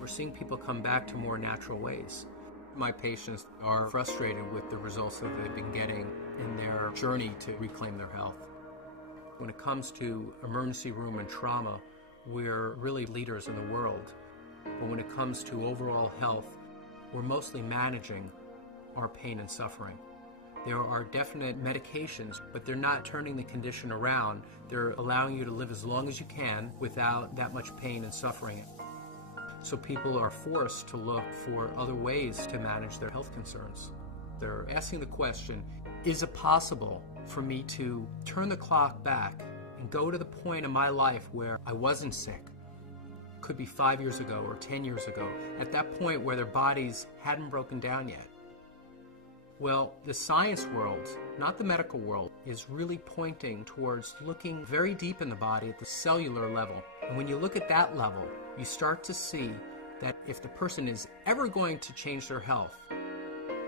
We're seeing people come back to more natural ways. My patients are frustrated with the results that they've been getting in their journey to reclaim their health. When it comes to emergency room and trauma, we're really leaders in the world. But when it comes to overall health, we're mostly managing our pain and suffering. There are definite medications, but they're not turning the condition around. They're allowing you to live as long as you can without that much pain and suffering. So people are forced to look for other ways to manage their health concerns. They're asking the question, is it possible for me to turn the clock back and go to the point in my life where I wasn't sick? Could be 5 years ago or 10 years ago, at that point where their bodies hadn't broken down yet. Well, the science world, not the medical world, is really pointing towards looking very deep in the body at the cellular level. And when you look at that level, you start to see that if the person is ever going to change their health,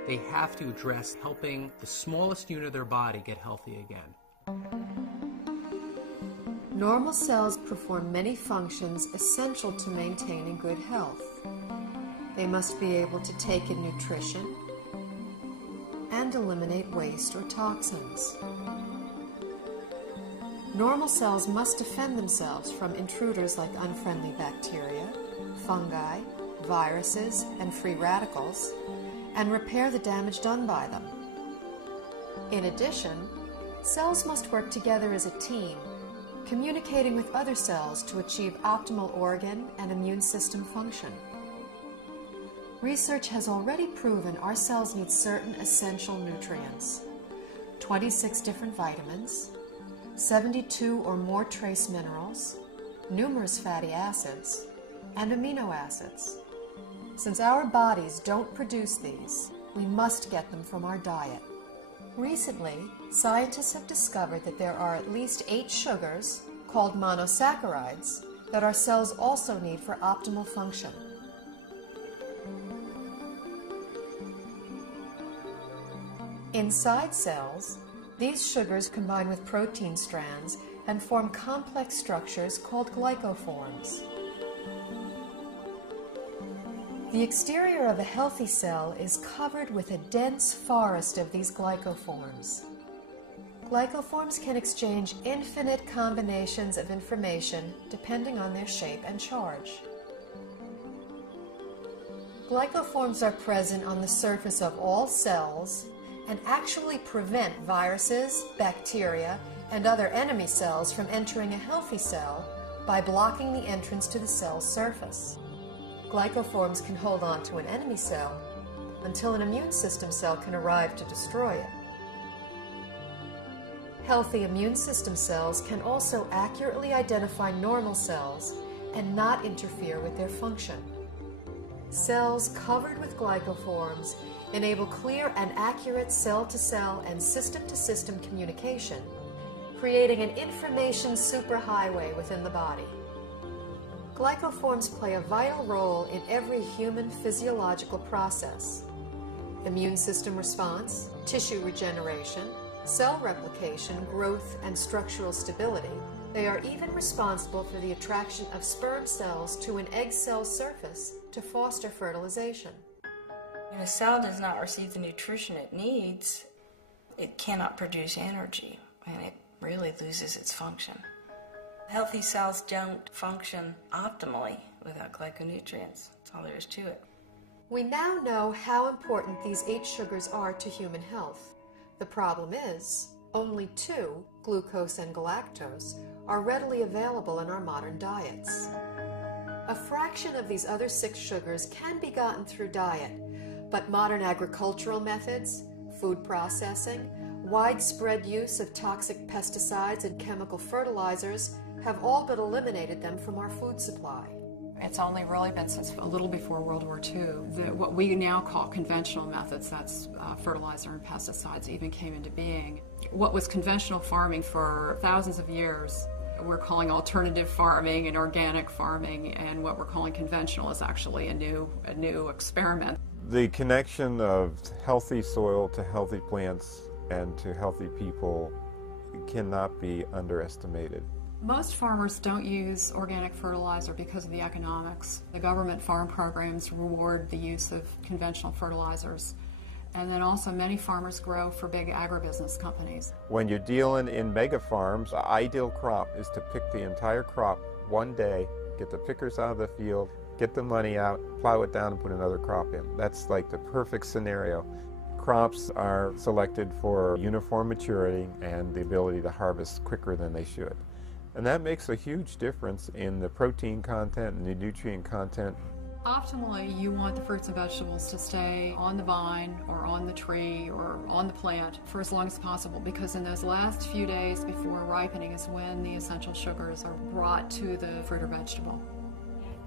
they have to address helping the smallest unit of their body get healthy again. Normal cells perform many functions essential to maintaining good health. They must be able to take in nutrition and eliminate waste or toxins. Normal cells must defend themselves from intruders like unfriendly bacteria, fungi, viruses, and free radicals, and repair the damage done by them. In addition, cells must work together as a team, communicating with other cells to achieve optimal organ and immune system function. Research has already proven our cells need certain essential nutrients, 26 different vitamins, 72 or more trace minerals, numerous fatty acids, and amino acids. Since our bodies don't produce these, we must get them from our diet. Recently, scientists have discovered that there are at least 8 sugars, called monosaccharides, that our cells also need for optimal function. Inside cells, these sugars combine with protein strands and form complex structures called glycoforms. The exterior of a healthy cell is covered with a dense forest of these glycoforms. Glycoforms can exchange infinite combinations of information depending on their shape and charge. Glycoforms are present on the surface of all cells and actually prevent viruses, bacteria, and other enemy cells from entering a healthy cell by blocking the entrance to the cell's surface. Glycoforms can hold on to an enemy cell until an immune system cell can arrive to destroy it. Healthy immune system cells can also accurately identify normal cells and not interfere with their function. Cells covered with glycoforms enable clear and accurate cell-to-cell and system-to-system communication, creating an information superhighway within the body. Glycoforms play a vital role in every human physiological process: immune system response, tissue regeneration, cell replication, growth, and structural stability. They are even responsible for the attraction of sperm cells to an egg cell surface to foster fertilization. When a cell does not receive the nutrition it needs, it cannot produce energy, and it really loses its function. Healthy cells don't function optimally without glyconutrients. That's all there is to it. We now know how important these 8 sugars are to human health. The problem is, only 2, glucose and galactose, are readily available in our modern diets. A fraction of these other 6 sugars can be gotten through diet, but modern agricultural methods, food processing, widespread use of toxic pesticides and chemical fertilizers have all but eliminated them from our food supply. It's only really been since a little before World War II that what we now call conventional methods, that's fertilizer and pesticides, even came into being. What was conventional farming for thousands of years, we're calling alternative farming and organic farming, and what we're calling conventional is actually a new experiment. The connection of healthy soil to healthy plants and to healthy people cannot be underestimated. Most farmers don't use organic fertilizer because of the economics. The government farm programs reward the use of conventional fertilizers. And then also many farmers grow for big agribusiness companies. When you're dealing in mega farms, the ideal crop is to pick the entire crop one day, get the pickers out of the field, get the money out, plow it down and put another crop in. That's like the perfect scenario. Crops are selected for uniform maturity and the ability to harvest quicker than they should. And that makes a huge difference in the protein content and the nutrient content. Optimally, you want the fruits and vegetables to stay on the vine or on the tree or on the plant for as long as possible, because in those last few days before ripening is when the essential sugars are brought to the fruit or vegetable.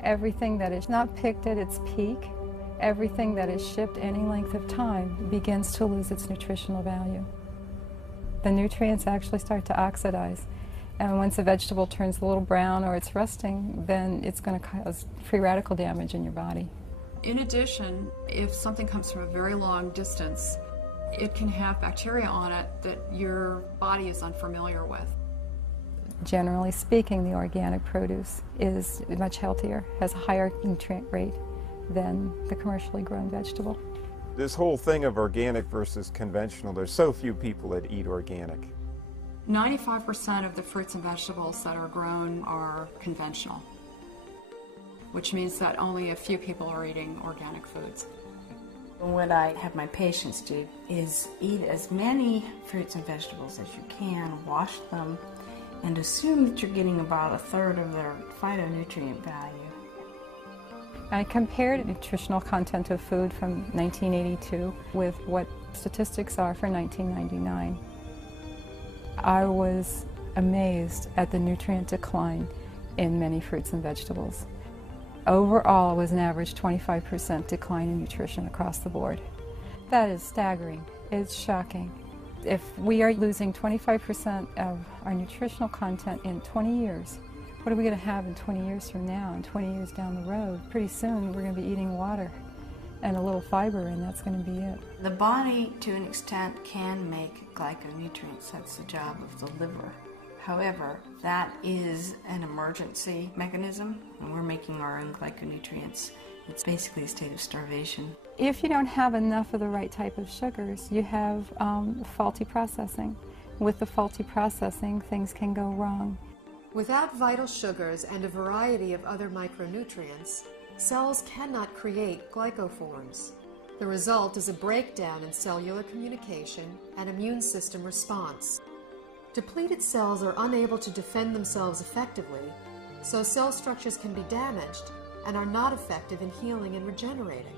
Everything that is not picked at its peak, everything that is shipped any length of time begins to lose its nutritional value. The nutrients actually start to oxidize. And once a vegetable turns a little brown or it's rusting, then it's going to cause free radical damage in your body. In addition, if something comes from a very long distance, it can have bacteria on it that your body is unfamiliar with. Generally speaking, the organic produce is much healthier, has a higher nutrient rate than the commercially grown vegetable. This whole thing of organic versus conventional, there's so few people that eat organic. 95% of the fruits and vegetables that are grown are conventional, which means that only a few people are eating organic foods. What I have my patients do is eat as many fruits and vegetables as you can, wash them, and assume that you're getting about a third of their phytonutrient value. I compared nutritional content of food from 1982 with what statistics are for 1999. I was amazed at the nutrient decline in many fruits and vegetables. Overall, it was an average 25% decline in nutrition across the board. That is staggering. It's shocking. If we are losing 25% of our nutritional content in 20 years, what are we going to have in 20 years from now and 20 years down the road? Pretty soon we're going to be eating water and a little fiber, and that's going to be it. The body, to an extent, can make glyconutrients. That's the job of the liver. However, that is an emergency mechanism, and we're making our own glyconutrients. It's basically a state of starvation. If you don't have enough of the right type of sugars, you have faulty processing. With the faulty processing, things can go wrong. Without vital sugars and a variety of other micronutrients, cells cannot create glycoforms. The result is a breakdown in cellular communication and immune system response. Depleted cells are unable to defend themselves effectively, so cell structures can be damaged and are not effective in healing and regenerating.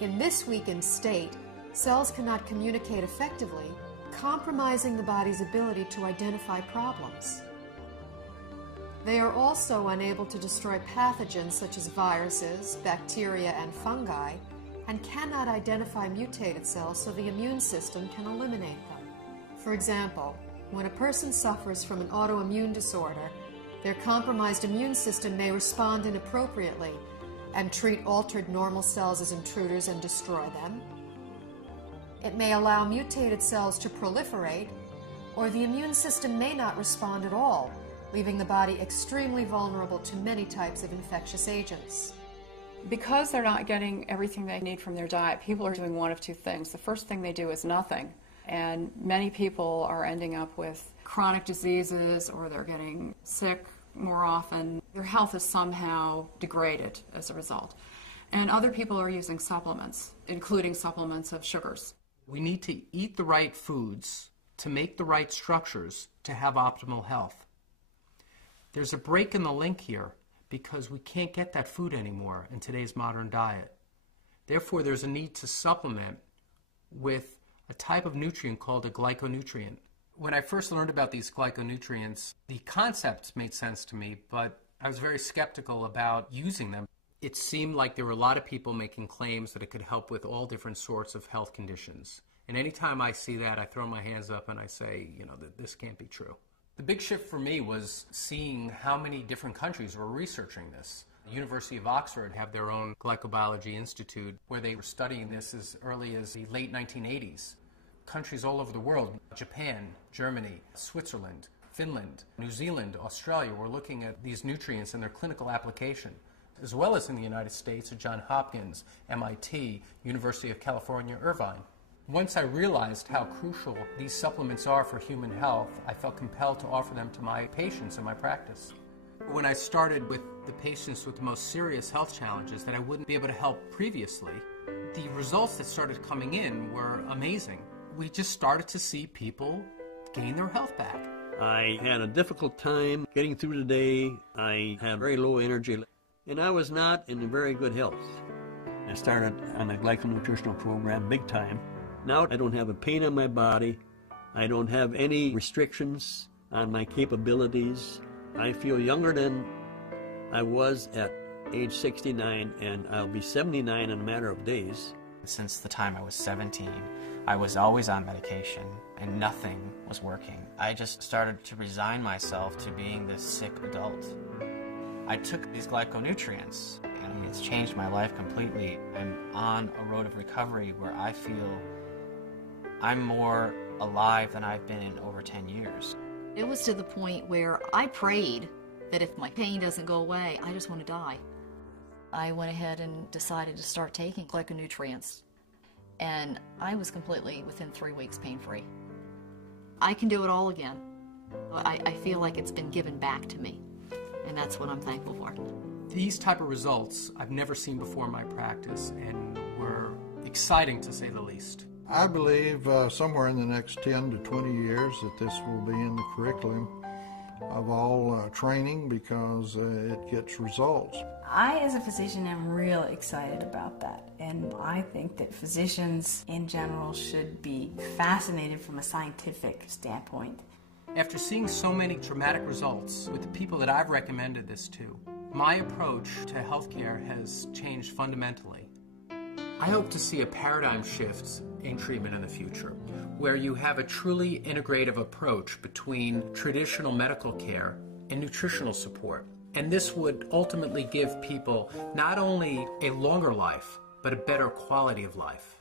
In this weakened state, cells cannot communicate effectively, compromising the body's ability to identify problems. They are also unable to destroy pathogens such as viruses, bacteria, and fungi, and cannot identify mutated cells so the immune system can eliminate them. For example, when a person suffers from an autoimmune disorder, their compromised immune system may respond inappropriately and treat altered normal cells as intruders and destroy them. It may allow mutated cells to proliferate, or the immune system may not respond at all, leaving the body extremely vulnerable to many types of infectious agents. Because they're not getting everything they need from their diet, people are doing one of two things. The first thing they do is nothing, and many people are ending up with chronic diseases, or they're getting sick more often. Their health is somehow degraded as a result. And other people are using supplements, including supplements of sugars. We need to eat the right foods to make the right structures to have optimal health. There's a break in the link here because we can't get that food anymore in today's modern diet. Therefore, there's a need to supplement with a type of nutrient called a glyconutrient. When I first learned about these glyconutrients, the concepts made sense to me, but I was very skeptical about using them. It seemed like there were a lot of people making claims that it could help with all different sorts of health conditions. And anytime I see that, I throw my hands up and I say, that this can't be true. The big shift for me was seeing how many different countries were researching this. The University of Oxford have their own glycobiology institute where they were studying this as early as the late 1980s. Countries all over the world, Japan, Germany, Switzerland, Finland, New Zealand, Australia, were looking at these nutrients and their clinical application, as well as in the United States at Johns Hopkins, MIT, University of California, Irvine. Once I realized how crucial these supplements are for human health, I felt compelled to offer them to my patients in my practice. When I started with the patients with the most serious health challenges that I wouldn't be able to help previously, the results that started coming in were amazing. We just started to see people gain their health back. I had a difficult time getting through the day. I had very low energy, and I was not in very good health. I started on a glyconutritional program big time. Now I don't have a pain in my body. I don't have any restrictions on my capabilities. I feel younger than I was at age 69, and I'll be 79 in a matter of days. Since the time I was 17, I was always on medication, and nothing was working. I just started to resign myself to being this sick adult. I took these glyconutrients, and it's changed my life completely. I'm on a road of recovery where I feel I'm more alive than I've been in over 10 years. It was to the point where I prayed that if my pain doesn't go away, I just want to die. I went ahead and decided to start taking glyconutrients, and I was completely, within 3 weeks, pain-free. I can do it all again. I feel like it's been given back to me, and that's what I'm thankful for. These type of results I've never seen before in my practice, and were exciting to say the least. I believe somewhere in the next 10 to 20 years that this will be in the curriculum of all training because it gets results. I, as a physician, am real excited about that, and I think that physicians in general should be fascinated from a scientific standpoint. After seeing so many dramatic results with the people that I've recommended this to, my approach to healthcare has changed fundamentally. I hope to see a paradigm shift in treatment in the future, where you have a truly integrative approach between traditional medical care and nutritional support. And this would ultimately give people not only a longer life, but a better quality of life.